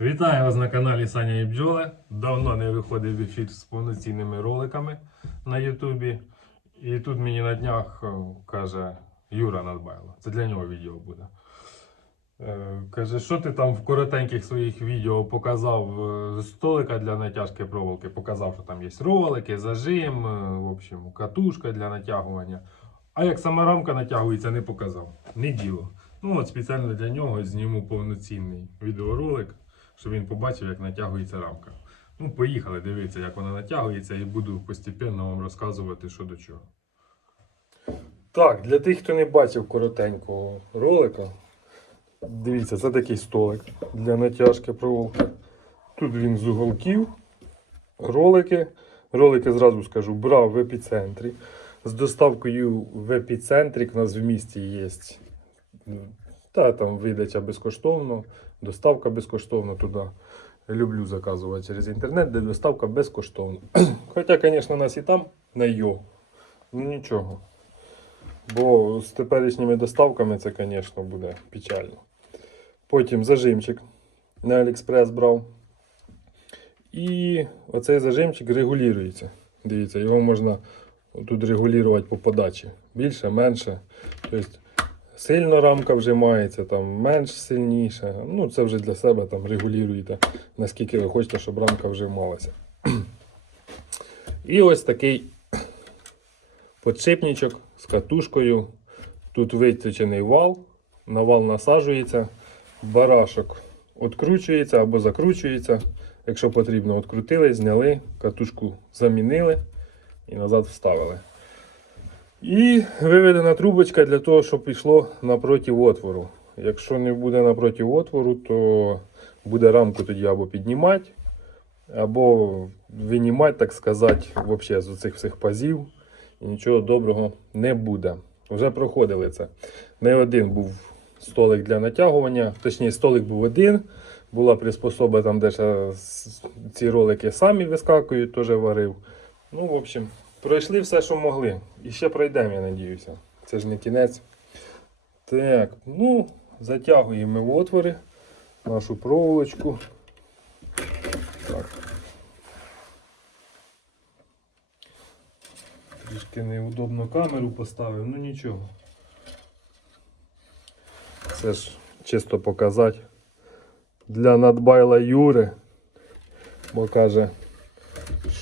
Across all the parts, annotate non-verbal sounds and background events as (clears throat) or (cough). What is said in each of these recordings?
Вітаю вас на каналі Саня і Бджоли. Давно не виходив в ефір з повноцінними роликами на Ютубі. І тут мені на днях е, каже Юра Надбайло. Це для нього відео буде. Е, Каже, що ти там в коротеньких своїх відео показав е, столика для натяжки проволоки. Показав, що там є ролики, зажим, в общем, катушка для натягування. А як сама рамка натягується, не показав. Не діло. Ну от спеціально для нього зніму повноцінний відеоролик, щоб він побачив, як натягується рамка. Ну, поїхали, дивіться, як вона натягується, і буду постепенно вам розказувати, що до чого. Так, для тих, хто не бачив коротенького ролика, дивіться, це такий столик для натяжки проволоки. Тут він з уголків, ролики. Ролики зразу скажу, брав в епіцентрі. З доставкою в епіцентрі у нас в місті є. Та там видача безкоштовно, доставка безкоштовна туди. Люблю заказувати через інтернет, де доставка безкоштовна. (clears throat) Хоча, звісно, нас і там на йо. Ну нічого. Бо з теперішніми доставками це, звісно, буде печально. Потім зажимчик на Аліекспрес брав. І оцей зажимчик регулюється. Дивіться, його можна тут регулювати по подачі. Більше, менше. Тобто сильно рамка вжимається, там менш сильніше. Ну, це вже для себе там регулюєте, наскільки ви хочете, щоб рамка вжималася. І ось такий подшипничок з катушкою. Тут виточений вал, на вал насаджується, барашок відкручується або закручується. Якщо потрібно, відкрутили, зняли, катушку замінили і назад вставили. І виведена трубочка для того, щоб пішло напроти отвору. Якщо не буде напроти отвору, то буде рамку тоді або піднімати, або винімати, так сказати, вообще з цих всіх пазів. І нічого доброго не буде. Вже проходили це. Не один був столик для натягування, точніше, столик був один. Була приспособа там, де ці ролики самі вискакують, теж варив. Ну, в общем, пройшли все, що могли. І ще пройдемо, я надіюся. Це ж не кінець. Так, ну, затягуємо в отвори нашу проволочку. Так. Трішки неудобно камеру поставив, ну нічого. Це ж чисто показати для надбайла Юри. Бо каже,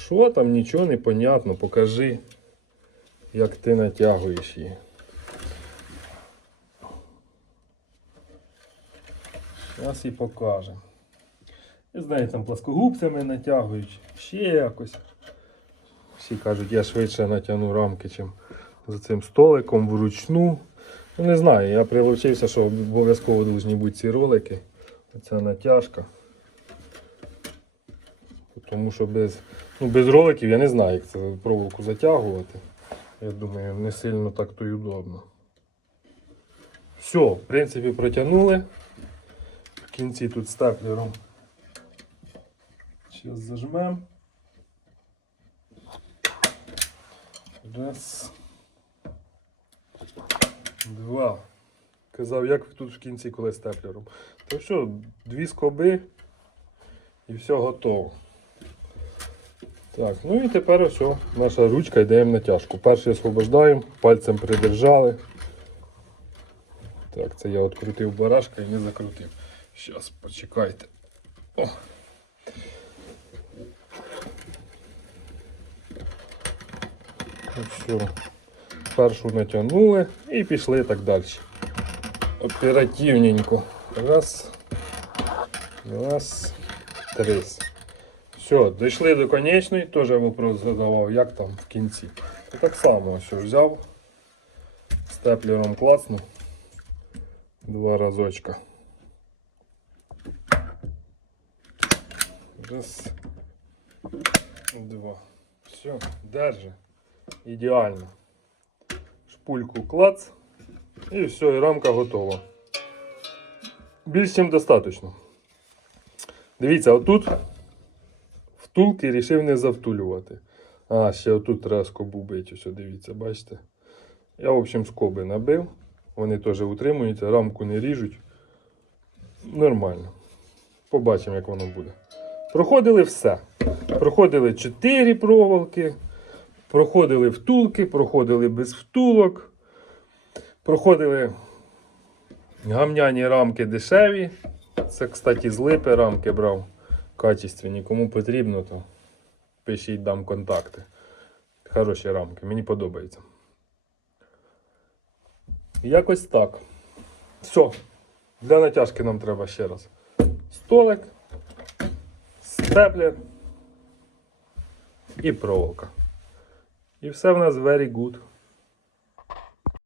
що там нічого не понятно, покажи, як ти натягуєш її. Зараз і покаже. Я знаю, там пласкогубцями натягують, ще якось. Всі кажуть, я швидше натягну рамки, чим за цим столиком вручну. Ну, не знаю, я прилучився, що обов'язково повинні бути ці ролики. Оця натяжка. Тому що без, ну, без роликів я не знаю, як це проволоку затягувати. Я думаю, не сильно так то й удобно. Все, в принципі, протягнули. В кінці тут степлером. Зараз зажмемо. Раз. Два. Казав, як тут в кінці, коли степлером. То що, дві скоби і все готово. Так, ну і тепер все, наша ручка йде на тяжку. Перший освобождаємо, пальцем придержали. Так, це я відкрутив барашка і не закрутив. Зараз, почекайте. О. Все. Першу натягнули і пішли так далі. Оперативненько. Раз. Раз. Три. Все, дійшли до конечної, теж вопрос задавав, як там в кінці. І так само все взяв, степлером клацнув два разочка. Раз, два. Все, держи. Ідеально. Шпульку клац. І все, і рамка готова. Більш ніж достатньо. Дивіться, отут втулки рішив не завтулювати. А, ще отут треба скобу бити, ось дивіться, бачите. Я, в общем, скоби набив. Вони теж утримуються, рамку не ріжуть. Нормально. Побачимо, як воно буде. Проходили все. Проходили 4 проволоки, проходили втулки, проходили без втулок, проходили гамняні рамки дешеві. Це, кстати, з липи рамки брав качественні. Кому потрібно, то пишіть, дам контакти. Хороші рамки, мені подобається. Якось так. Все. Для натяжки нам треба ще раз. Столик, степлер і проволока. І все в нас very good.